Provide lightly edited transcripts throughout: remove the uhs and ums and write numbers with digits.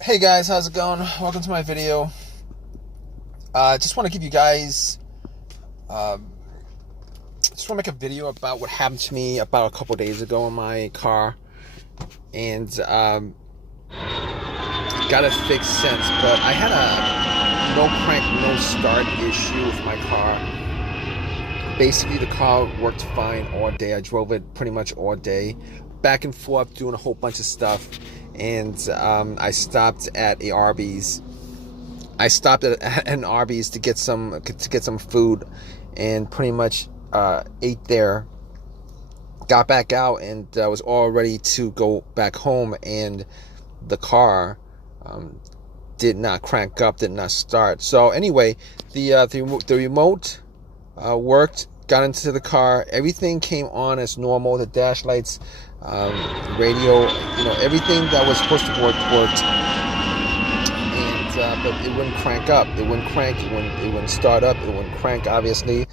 Hey guys, how's it going? Welcome to my video. Just want to give you guys, uh, just want to make a video about what happened to me about a couple days ago in my car, and got it fixed since. But I had a no crank, no start issue with my car. Basically, the car worked fine all day. I drove it pretty much all day, back and forth, doing a whole bunch of stuff, and I stopped at a Arby's. I stopped at an Arby's to get some food, and pretty much ate there. Got back out and was all ready to go back home, and the car um, did not crank up, did not start. So anyway, the remote worked. Got into the car. Everything came on as normal. The dash lights, radio, everything that was supposed to work worked. But it wouldn't crank up. It wouldn't crank. It wouldn't start up. It wouldn't crank, obviously.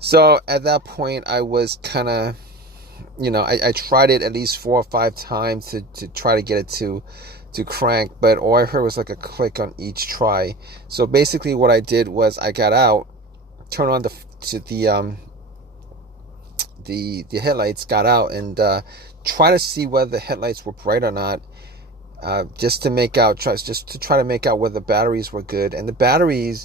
So at that point, I was kind of, I tried it at least 4 or 5 times to try to get it to crank, but all I heard was like a click on each try. So basically, what I did was I got out, turned on the headlights, got out, and try to see whether the headlights were bright or not. Just to try to make out whether the batteries were good. And the battery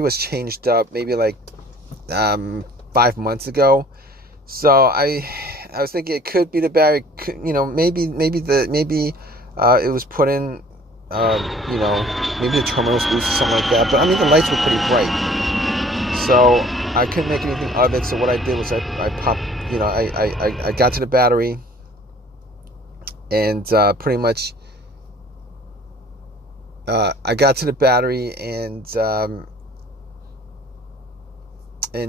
was changed up maybe like 5 months ago. So I was thinking it could be the battery. Maybe it was put in. Maybe the terminal was loose or something like that. But I mean, the lights were pretty bright, so I couldn't make anything of it. So what I did was I popped. I got to the battery. And pretty much, I got to the battery and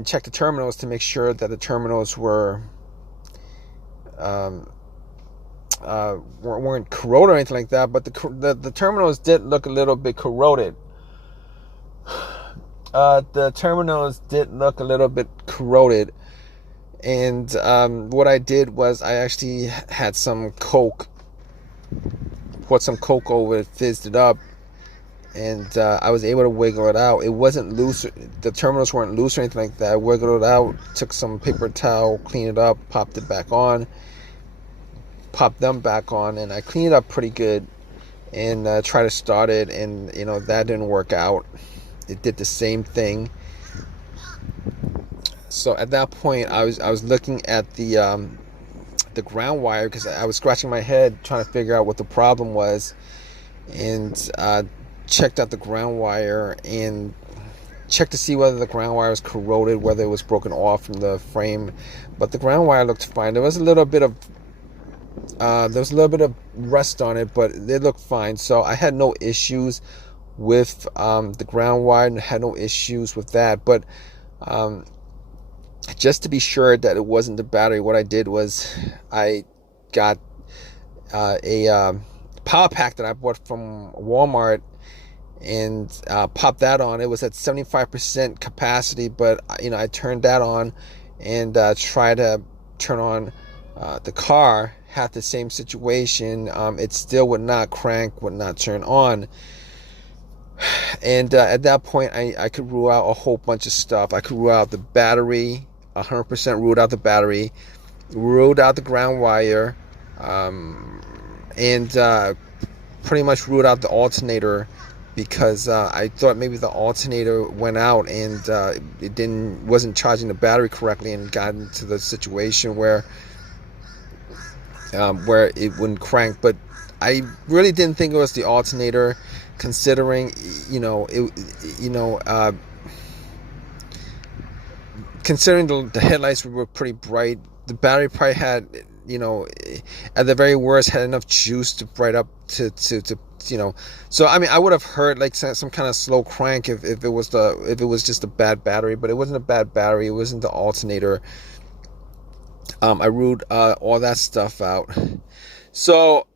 checked the terminals to make sure that the terminals weren't corroded or anything like that. But the terminals did look a little bit corroded. The terminals did look a little bit corroded. And what I did was I actually had some Coke, poured some Coke over it, fizzed it up, and I was able to wiggle it out. It wasn't loose. The terminals weren't loose or anything like that. I wiggled it out, took some paper towel, cleaned it up, popped them back on, and I cleaned it up pretty good, and tried to start it, and that didn't work out. It did the same thing. So at that point, I was looking at the ground wire, because I was scratching my head trying to figure out what the problem was, and checked out the ground wire and checked to see whether the ground wire was corroded, whether it was broken off from the frame. But the ground wire looked fine. There was a little bit of rust on it, but it looked fine. So I had no issues with the ground wire, and had no issues with that. But just to be sure that it wasn't the battery, what I did was I got a power pack that I bought from Walmart, and popped that on. It was at 75% capacity, but I turned that on and tried to turn on the car. Had the same situation. It still would not crank, would not turn on. And at that point, I could rule out a whole bunch of stuff. I could rule out the battery, 100% ruled out the battery, ruled out the ground wire, and pretty much ruled out the alternator, because I thought maybe the alternator went out and it wasn't charging the battery correctly, and got into the situation where it wouldn't crank. But I really didn't think it was the alternator, considering considering the headlights were pretty bright. The battery probably had, at the very worst, had enough juice to bright up to. So I mean, I would have heard like some kind of slow crank if it was just a bad battery, but it wasn't a bad battery. It wasn't the alternator. I ruled all that stuff out. So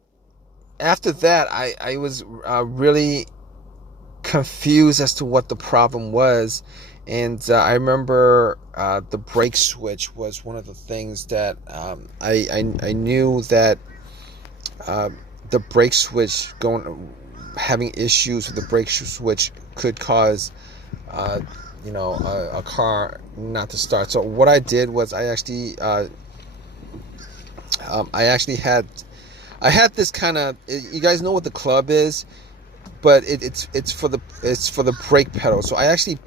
after that, I was really confused as to what the problem was. And I remember the brake switch was one of the things that I knew that the brake switch having issues with the brake switch could cause a car not to start. So what I did was I actually had this kind of, you guys know what the club is, but it's for the brake pedal. So I actually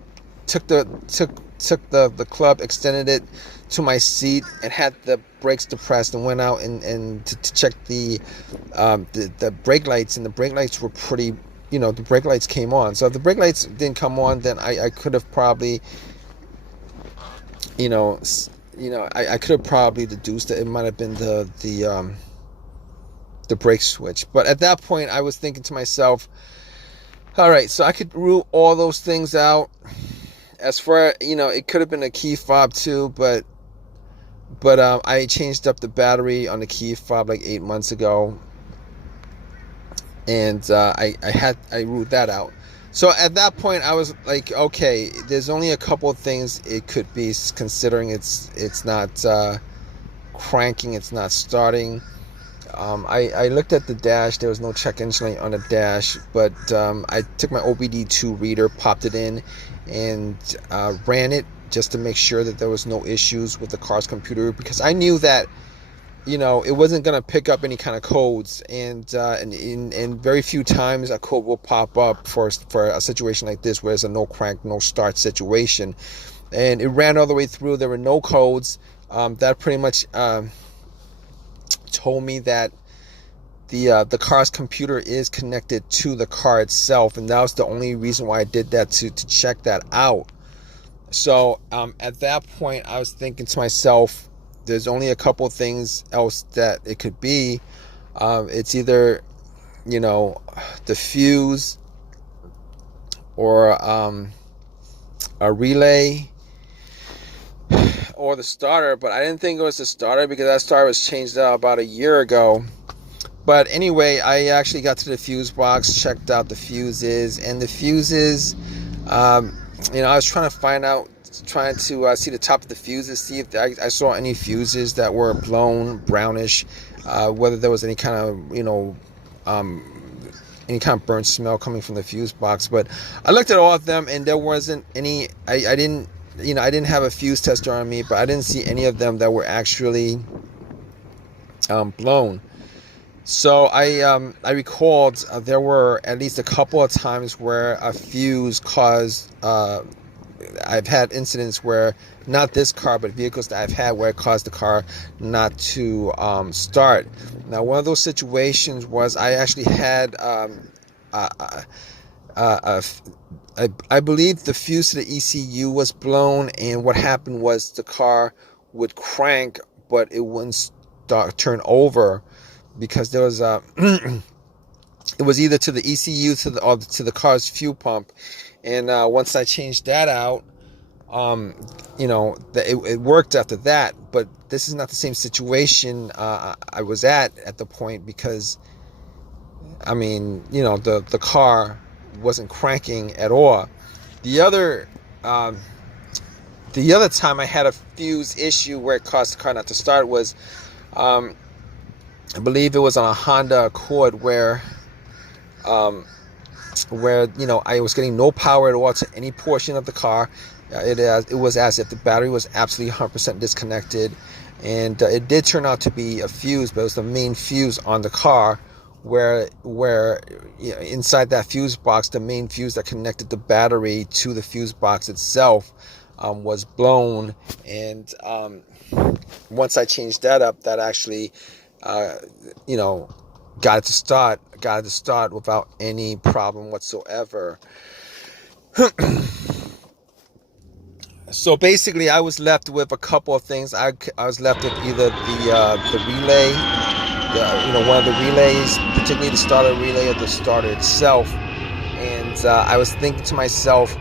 took the club, extended it to my seat, and had the brakes depressed, and went out and to check the brake lights, and the brake lights were pretty, the brake lights came on. So if the brake lights didn't come on, then I could have probably, I could have probably deduced that it might have been the brake switch. But at that point, I was thinking to myself, all right, so I could rule all those things out. As far, it could have been a key fob too, but I changed up the battery on the key fob like 8 months ago, and I ruled that out. So at that point, I was like, okay, there's only a couple of things it could be, considering it's not cranking, it's not starting. I looked at the dash. There was no check engine light on the dash, but I took my OBD2 reader, popped it in, and ran it just to make sure that there was no issues with the car's computer, because I knew that it wasn't going to pick up any kind of codes, and very few times a code will pop up for a situation like this where it's a no crank, no start situation. And it ran all the way through. There were no codes. That pretty much told me that the car's computer is connected to the car itself, and that was the only reason why I did that, to check that out. So at that point, I was thinking to myself, there's only a couple of things else that it could be. It's either the fuse, or a relay, or the starter. But I didn't think it was the starter, because that starter was changed out about a year ago. But anyway, I actually got to the fuse box, checked out the fuses, and the fuses, I was trying to see the top of the fuses, see if I saw any fuses that were blown, brownish, whether there was any kind of, any kind of burnt smell coming from the fuse box. But I looked at all of them, and there wasn't any. I didn't have a fuse tester on me, but I didn't see any of them that were actually blown. So I recalled there were at least a couple of times where a fuse caused. I've had incidents where, not this car, but vehicles that I've had, where it caused the car not to start. Now, one of those situations was I actually had I believe the fuse to the ECU was blown, and what happened was the car would crank, but it wouldn't turn over, because there was it was either to the ECU or to the car's fuel pump. And once I changed that out, it worked after that. But this is not the same situation I was at the point, because the car wasn't cranking at all. The other time I had a fuse issue where it caused the car not to start was, I believe it was on a Honda Accord, where I was getting no power at all to any portion of the car. It was as if the battery was absolutely 100% disconnected, and it did turn out to be a fuse, but it was the main fuse on the car, where inside that fuse box, the main fuse that connected the battery to the fuse box itself was blown. And once I changed that up, that actually got it to start without any problem whatsoever. So basically, I was left with a couple of things. I was left with either the relay, one of the relays, particularly the starter relay, or the starter itself. And I was thinking to myself,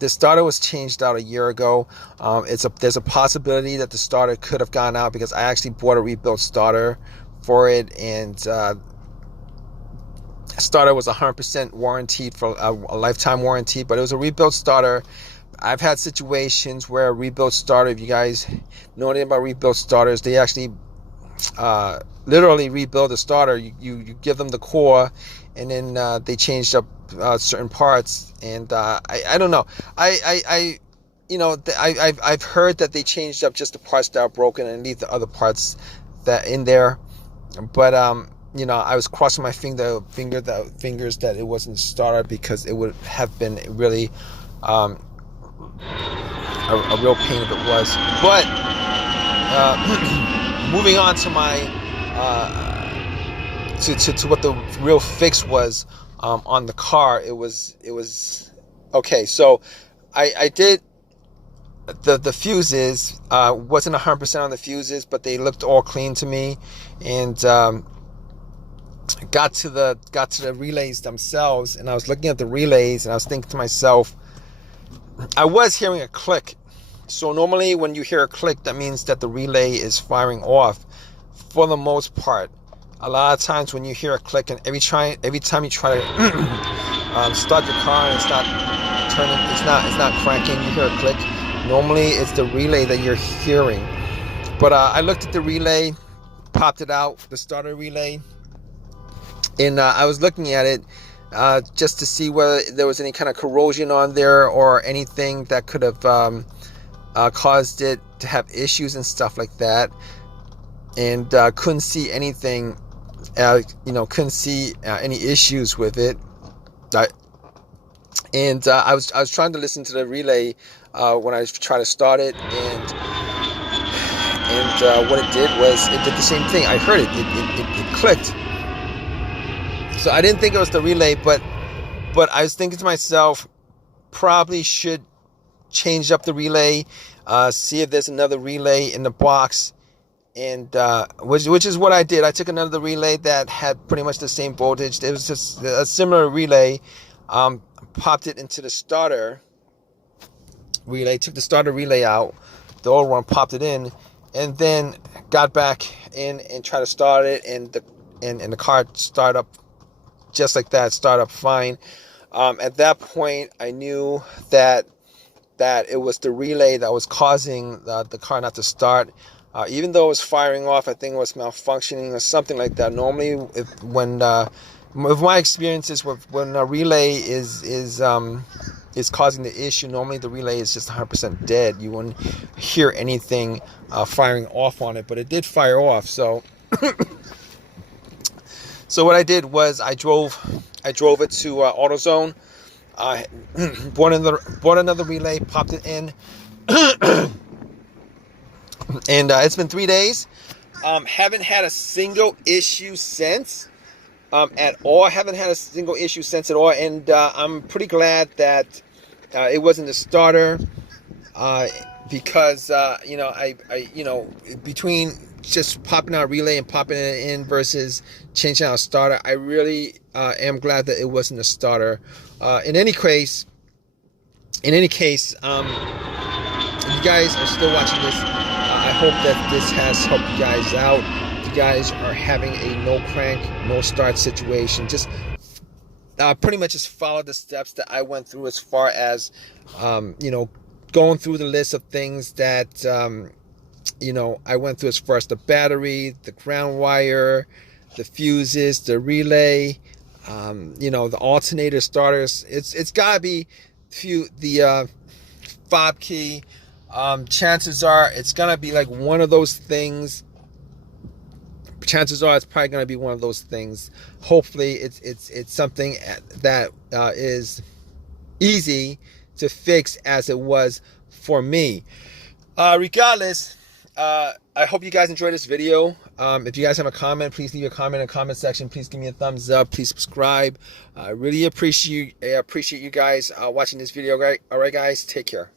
the starter was changed out a year ago. There's a possibility that the starter could have gone out, because I actually bought a rebuilt starter for it, and starter was 100% warranted, for a lifetime warranty, but it was a rebuilt starter. I've had situations where a rebuilt starter, if you guys know anything about rebuilt starters, they actually literally rebuild the starter. You give them the core, and then they changed up certain parts. And I don't know. I've heard that they changed up just the parts that are broken and leave the other parts that in there. But I was crossing my fingers that it wasn't a starter, because it would have been really a real pain if it was. But moving on to my to what the real fix was on the car. It was okay. So I did the fuses. Wasn't 100% on the fuses, but they looked all clean to me. And got to the relays themselves, and I was looking at the relays, and I was thinking to myself, I was hearing a click. So normally when you hear a click, that means that the relay is firing off. For the most part, a lot of times when you hear a click, and every time you try to start your car and it's not turning, it's not cranking, you hear a click. Normally it's the relay that you're hearing. But I looked at the relay, popped it out, the starter relay, and I was looking at it just to see whether there was any kind of corrosion on there or anything that could have caused it to have issues and stuff like that. And couldn't see anything, couldn't see any issues with it. I was trying to listen to the relay when I tried to start it, and what it did was it did the same thing. I heard it clicked. So I didn't think it was the relay, but I was thinking to myself, probably should change up the relay, see if there's another relay in the box, and which is what I did. I took another relay that had pretty much the same voltage. It was just a similar relay. Popped it into the starter relay, took the starter relay out, the old one, popped it in, and then got back in and tried to start it, and the car started up just like that, started up fine. At that point, I knew that it was the relay that was causing the car not to start. Even though it was firing off, I think it was malfunctioning or something like that. Normally, with my experiences, when a relay is causing the issue, normally the relay is just 100% dead. You wouldn't hear anything firing off on it, but it did fire off. So, so what I did was I drove it to AutoZone. Bought another relay, popped it in, and it's been 3 days. Haven't had a single issue since. At all. I haven't had a single issue since at all, and I'm pretty glad that it wasn't the starter, because between just popping out a relay and popping it in versus changing out a starter, I really am glad that it wasn't a starter. In any case, if you guys are still watching this, I hope that this has helped you guys out. You guys are having a no crank, no start situation, just pretty much just follow the steps that I went through, as far as going through the list of things that I went through, as far as the battery, the ground wire, the fuses, the relay, the alternator starters. It's gotta be the fob key. Chances are it's gonna be like one of those things. Chances are it's probably going to be one of those things. Hopefully it's something that is easy to fix, as it was for me. Regardless, I hope you guys enjoyed this video. If you guys have a comment, please leave a comment in the comment section. Please give me a thumbs up. Please subscribe. I really appreciate you guys watching this video. All right, guys, take care.